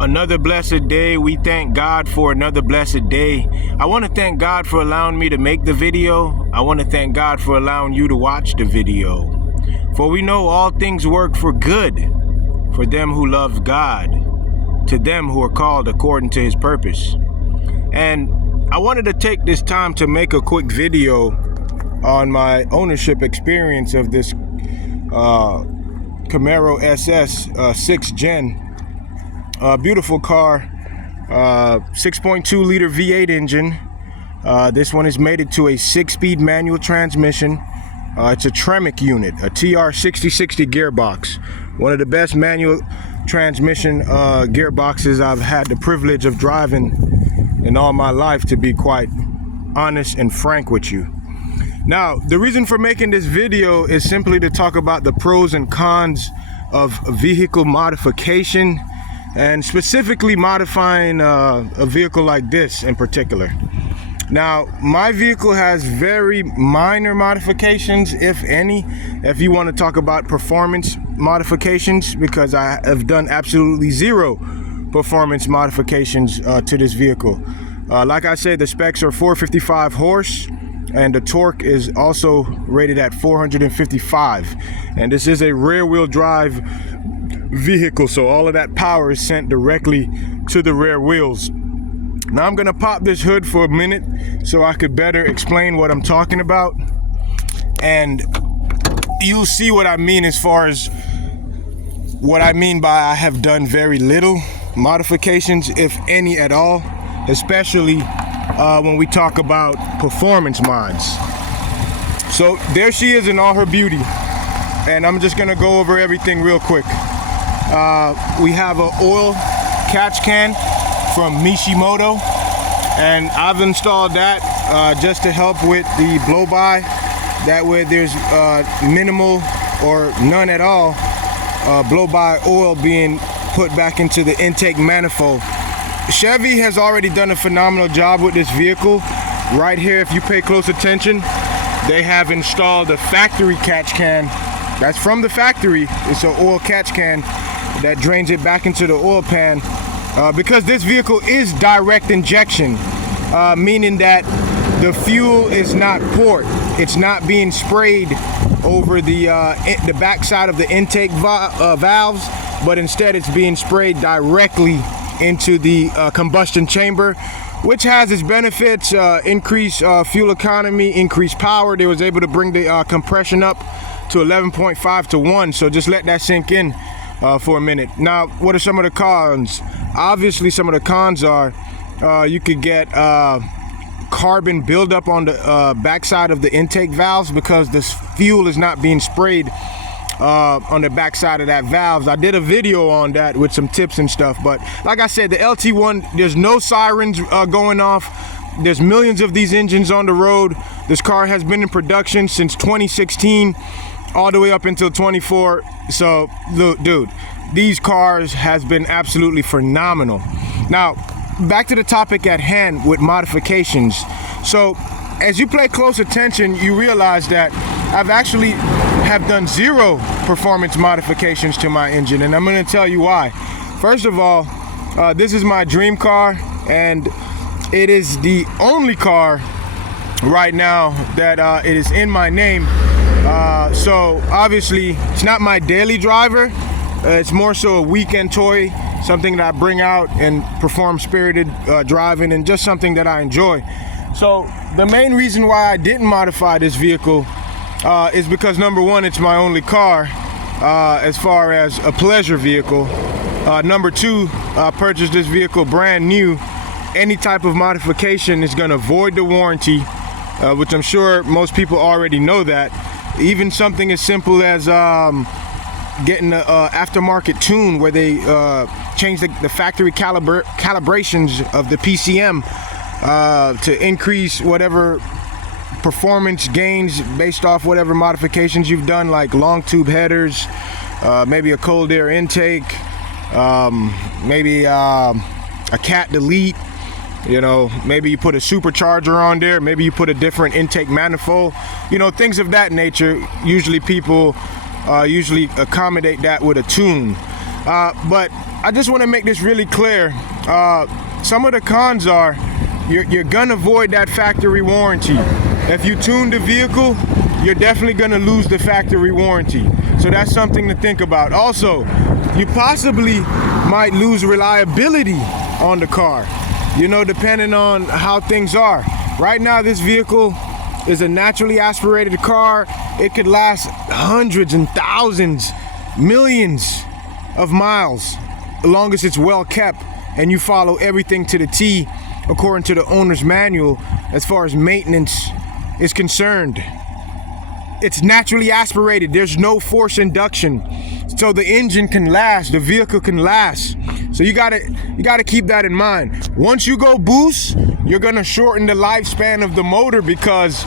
Another blessed day. We thank God for another blessed day. I want to thank God for allowing me to make the video. I want to thank God for allowing you to watch the video. For we know all things work for good for them who love God, to them who are called according to his purpose. And I wanted to take this time to make a quick video on my ownership experience of this Camaro SS 6th gen. Beautiful car, 6.2 liter V8 engine. This one is mated to a 6-speed manual transmission. It's a Tremec unit, a TR6060 gearbox. One of the best manual transmission gearboxes I've had the privilege of driving in all my life, to be quite honest and frank with you. Now, the reason for making this video is simply to talk about the pros and cons of vehicle modification, and specifically modifying a vehicle like this in particular. Now, my vehicle has very minor modifications, if any, if you want to talk about performance modifications, because I have done absolutely zero performance modifications to this vehicle. Like I said, the specs are 455 horse, and the torque is also rated at 455. And this is a rear-wheel drive vehicle, so all of that power is sent directly to the rear wheels. Now I'm gonna pop this hood for a minute so I could better explain what I'm talking about, and you'll see what I mean as far as what I mean by I have done very little modifications, if any at all, especially when we talk about performance mods. So there she is in all her beauty, and I'm just gonna go over everything real quick. We have an oil catch can from Mishimoto, and I've installed that just to help with the blow-by. That way there's minimal or none at all blow-by oil being put back into the intake manifold. Chevy has already done a phenomenal job with this vehicle. Right here, if you pay close attention, they have installed a factory catch can. That's from the factory. It's an oil catch can that drains it back into the oil pan, because this vehicle is direct injection, meaning that the fuel is not poured. It's not being sprayed over the backside of the intake valves, but instead it's being sprayed directly into the combustion chamber, which has its benefits: increased fuel economy, increased power. They was able to bring the compression up to 11.5 to 1, so just let that sink in for a minute. Now, what are some of the cons? Obviously, some of the cons are you could get carbon buildup on the backside of the intake valves, because this fuel is not being sprayed on the backside of that valves. I did a video on that with some tips and stuff, but like I said, the LT1, there's no sirens going off. There's millions of these engines on the road. This car has been in production since 2016 all the way up until 24. So look, dude, these cars has been absolutely phenomenal. Now, back to the topic at hand with modifications. So as you pay close attention, you realize that I've actually have done zero performance modifications to my engine, and I'm going to tell you why. First of all, this is my dream car, and it is the only car right now that it is in my name. So obviously it's not my daily driver. It's more so a weekend toy, something that I bring out and perform spirited driving, and just something that I enjoy. So the main reason why I didn't modify this vehicle is because, number one, it's my only car as far as a pleasure vehicle. Number two, I purchased this vehicle brand new. Any type of modification is going to void the warranty, which I'm sure most people already know that. Even something as simple as getting an aftermarket tune where they change the factory calibrations of the PCM to increase whatever performance gains based off whatever modifications you've done, like long tube headers, maybe a cold air intake, maybe a cat delete. You know, maybe you put a supercharger on there, maybe you put a different intake manifold, you know, things of that nature. Usually people usually accommodate that with a tune. But I just want to make this really clear. Some of the cons are you're gonna void that factory warranty. If you tune the vehicle, you're definitely gonna lose the factory warranty. So that's something to think about. Also, you possibly might lose reliability on the car, you know, depending on how things are. Right now, this vehicle is a naturally aspirated car. It could last hundreds and thousands, millions of miles, as long as it's well kept and you follow everything to the T according to the owner's manual as far as maintenance is concerned. It's naturally aspirated. There's no force induction, so the engine can last, the vehicle can last. So you gotta keep that in mind. Once you go boost, you're gonna shorten the lifespan of the motor because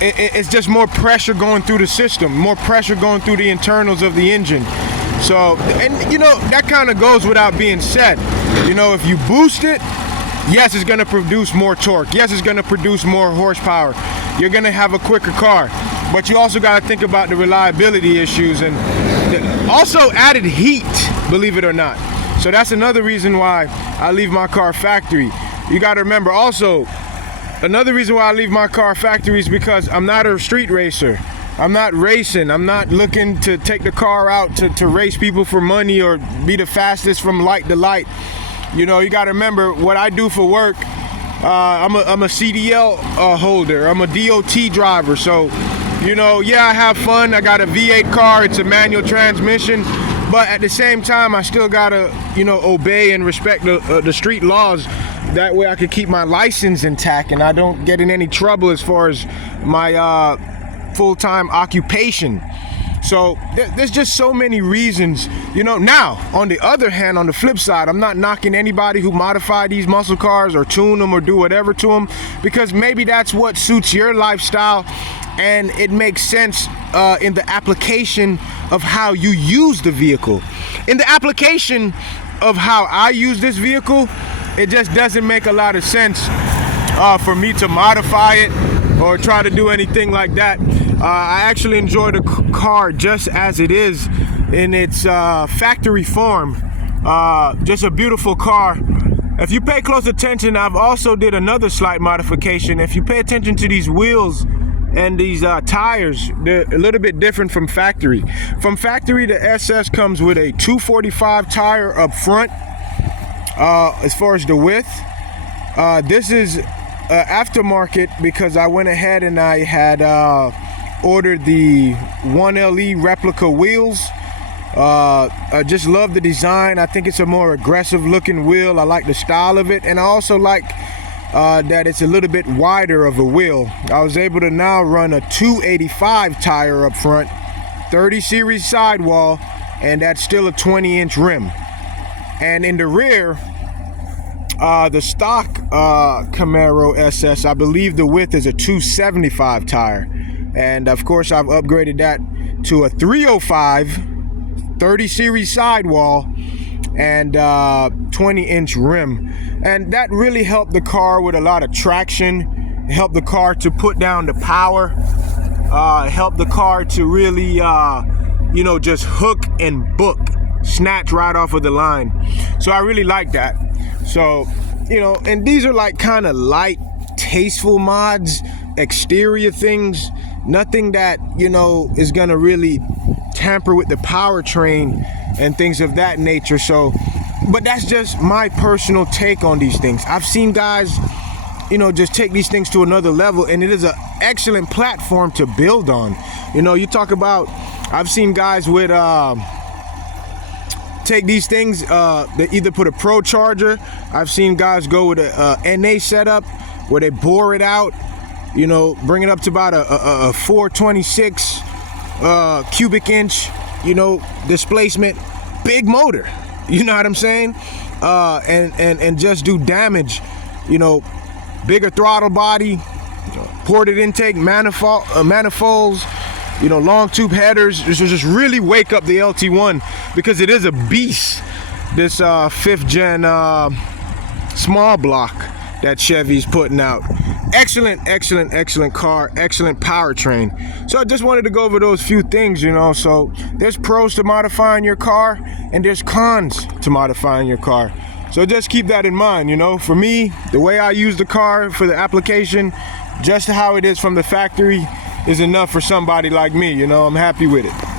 it's just more pressure going through the system, more pressure going through the internals of the engine. So, and you know, that kind of goes without being said. You know, if you boost it, yes, it's gonna produce more torque. Yes, it's gonna produce more horsepower. You're gonna have a quicker car. But you also gotta think about the reliability issues and also added heat, believe it or not. So that's another reason why I leave my car factory. You gotta remember also, another reason why I leave my car factory is because I'm not a street racer. I'm not racing. I'm not looking to take the car out to race people for money or be the fastest from light to light. You know, you got to remember what I do for work. I'm a CDL holder. I'm a DOT driver. So, you know, yeah, I have fun. I got a V8 car. It's a manual transmission. But at the same time, I still got to, you know, obey and respect the street laws. That way I can keep my license intact and I don't get in any trouble as far as my full-time occupation. So there's just so many reasons, you know. Now, on the other hand, on the flip side, I'm not knocking anybody who modify these muscle cars or tune them or do whatever to them, because maybe that's what suits your lifestyle and it makes sense in the application of how you use the vehicle. In the application of how I use this vehicle, it just doesn't make a lot of sense for me to modify it or try to do anything like that. I actually enjoy the car just as it is in its factory form. Just a beautiful car. If you pay close attention, I've also did another slight modification. If you pay attention to these wheels and these tires, they're a little bit different from factory. From factory, the SS comes with a 245 tire up front as far as the width. This is aftermarket because I went ahead and I had ordered the 1LE replica wheels. I just love the design. I think it's a more aggressive looking wheel. I like the style of it, and I also like that it's a little bit wider of a wheel. I was able to now run a 285 tire up front, 30 series sidewall, and that's still a 20-inch rim. And in the rear, the stock Camaro SS, I believe the width is a 275 tire. And of course, I've upgraded that to a 305, 30 series sidewall, and 20-inch rim. And that really helped the car with a lot of traction. It helped the car to put down the power. It helped the car to really, you know, just hook and book, snatch right off of the line. So I really like that. So, you know, and these are like kind of light, tasteful mods, exterior things. Nothing that, you know, is gonna really tamper with the powertrain and things of that nature. So, but that's just my personal take on these things. I've seen guys, you know, just take these things to another level, and it is an excellent platform to build on. You know, you talk about, I've seen guys with take these things, they either put a Pro Charger. I've seen guys go with a NA setup where they bore it out, you know, bring it up to about a 426 cubic inch, you know, displacement, big motor, you know what I'm saying? And just do damage, you know, bigger throttle body, ported intake manifolds, you know, long tube headers. This will just really wake up the LT1 because it is a beast, this 5th gen small block that Chevy's putting out. excellent car, excellent powertrain. So I just wanted to go over those few things, you know. So there's pros to modifying your car and there's cons to modifying your car. So just keep that in mind, you know. For me, the way I use the car for the application, just how it is from the factory, is enough for somebody like me, you know. I'm happy with it.